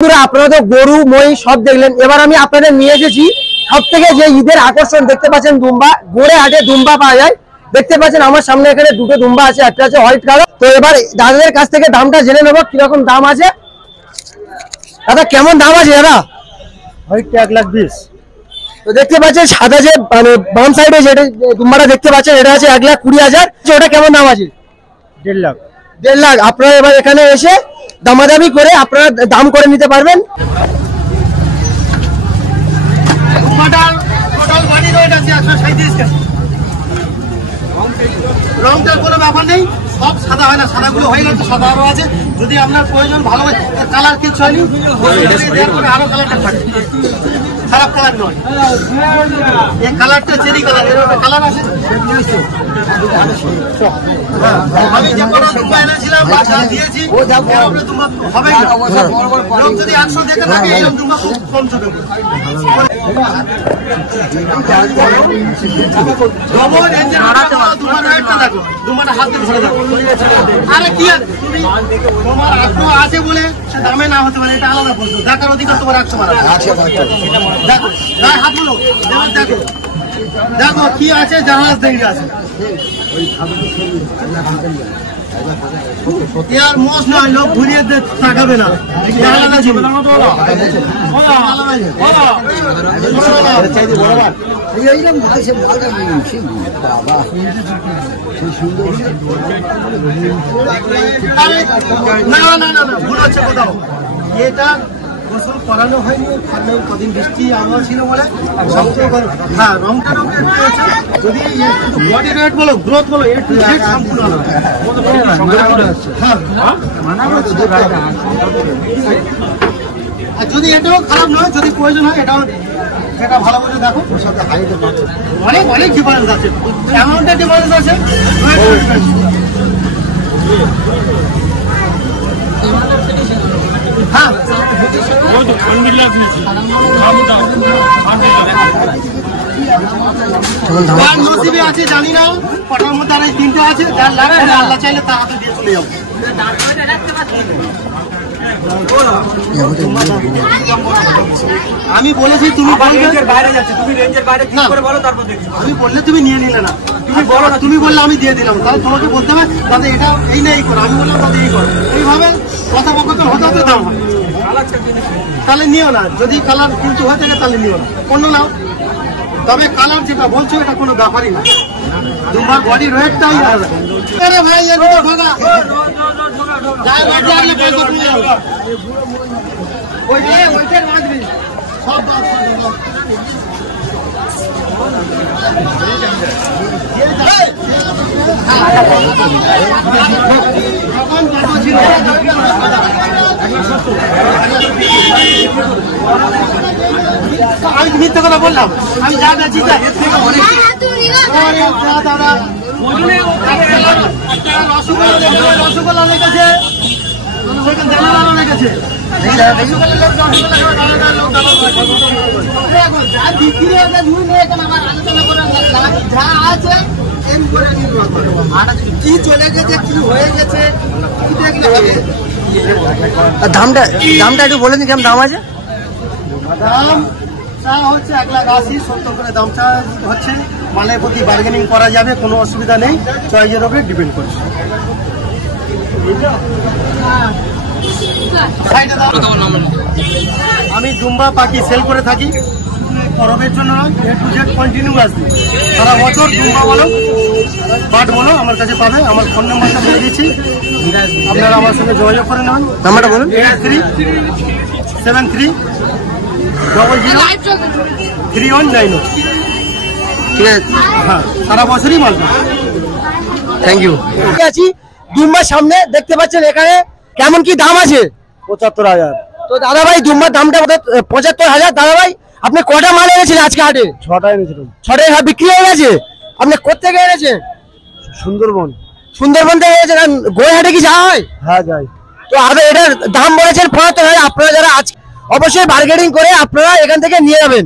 আপনারা তো গরু মই সব দেখলেন, এবার আমি আপনাদের নিয়ে এসেছি সব থেকে যে ঈদের আকর্ষণ দেখতে পাচ্ছেন দুম্বা। গোড়ে হাটে দুম্বা পাওয়া যায়। দেখতে পাচ্ছেন আমার সামনে এখানে দুটো দুম্বা আছে, একটা আছে হোয়াইট কালার। তো এবার দাদাদের কাছ থেকে দামটা জেনে নেবো কিরকম দাম আছে। দাদা কেমন দাম আছে দাদা? হোয়াইটটা 1,20,000। তো দেখতে পাচ্ছেন সাদা যে মানে বাম সাইডে যেটা দুম্বাটা দেখতে পাচ্ছেন এটা আছে 1,20,000। ওটা কেমন দাম আছে? 1.5 লাখ। 1.5 লাখ। আপনারা এবার এখানে এসে দামাদামি করে আপনারা দাম করে নিতে পারবেন। রংটার কোনো ব্যাপার নেই, সব সাদা হয় না, সাদাগুলো হয়ে গেছে, সাদা আরো আছে। যদি আপনার প্রয়োজন ভালো হয়, কালার কিছু হয়নি, আরো কালারটা থাকে, খারাপ কালার নয়। এই কালারটা চেরি কালার, এর কালার আছে। আমি যে কোনো দুম্বা এনেছিলাম বাচ্চা দিয়েছি, হবে না। লোক যদি 100 দেখে থাকে এইরকম দুম্বা খুব কম চোখে আরে কি তোমার আগ্রহ আছে বলে সে দামে না হতে পারে, এটা আলাদা বলছো। দেখার অধিকার তোমার 100 বার দেখো, গায়ে হাত বলো, দেখো দেখো কি আছে, জাহাজ দেখে আছে। यार मोस ना लोग घुरिए ताकाबे ना আলাদা জীবন না না না না ভুল হচ্ছে কোথাও। এটা গোসল করানো হয়নি, কদিন বৃষ্টি আবহাওয়া ছিল বলে। হ্যাঁ রংটা যদি বডি রেট বলো, গ্রোথ বলো, সম্পূর্ণ আর যদি এটাও খারাপ নয়, যদি প্রয়োজন হয় এটাও সেটা ভালো করে দেখো। অনেক অনেক ডিফারেন্স আছে, অ্যামাউন্টের ডিফারেন্স আছে। হ্যাঁ নসিবে আছে জানি না, কটার মধ্যে আর 3টা আছে। যার লাগবে আল্লাহ চাইলে তার হাতে দিয়ে চলে যাবো। আমি বলেছি তুমি বাইরে যাচ্ছে, তুমি রেঞ্জের বাইরে ঠিক করে বলো, তারপর দেখছি। আমি বললে তুমি নিয়ে নিলে না, তুমি বলো না, তুমি বললে আমি দিয়ে দিলাম। তাহলে তোমাকে বলতে হবে তাহলে এটা এই না এই করো, আমি বললাম তাহলে এই করো। এইভাবে কথোপকথন হতে হতে দাম হয়, তাহলে নিও না। যদি কালার কিন্তু হয়ে থাকে তাহলে নিও না, অন্য নাও। তবে কালার যেটা বলছো এটা কোনো ব্যাপারই না, তোমার বডি রেটটাই আরে ভাই আমি মিথ্যে কথা বললাম, আমি যা বেছি রসগোল্লা লেগেছে, লেগেছে কি চলে গেছে, কি হয়ে গেছে, দামটা একটু বলে দিন কেমন দাম আছে? দাম চা হচ্ছে 1,80,000, 70 করে দাম চা হচ্ছে। মালের প্রতি বার্গেনিং করা যাবে, কোনো অসুবিধা নেই, চয়েসের উপরে ডিপেন্ড করছে। আমি দুম্বা পাখি সেল করে থাকি, পরবের জন্য A to Z কন্টিনিউ আসবে সারা বছর। দুম্বা বলো বাট বলো আমার কাছে পাবে। আমার ফোন নাম্বারটা বলে দিচ্ছি, আপনারা আমার সঙ্গে যোগাযোগ করে নেবেন। নাম্বারটা বলুন। 8373003190। ঠিক আছে, হ্যাঁ সারা বছরই মাল। Thank you. আছি দুম্বার সামনে, দেখতে পাচ্ছেন এখানে কেমন কি দাম আছে? 75,000। তো দাদা ভাই দুম্বার দামটা 75,000। দাদা ভাই আপনি কটা মাল এনেছিলেন আজকে হাটে? 6টা এনেছিলাম। 6টাই বিক্রি হয়ে গেছে। আপনি কোথেকে এনেছেন? সুন্দরবন। সুন্দরবন থেকে এনেছেন। গোড়ে হাটে কি যাওয়া হয়? হ্যাঁ যাই। তো এটার দাম বলেছেন 75,000। আপনারা যারা আজ অবশ্যই বার্গেনিং করে আপনারা এখান থেকে নিয়ে যাবেন।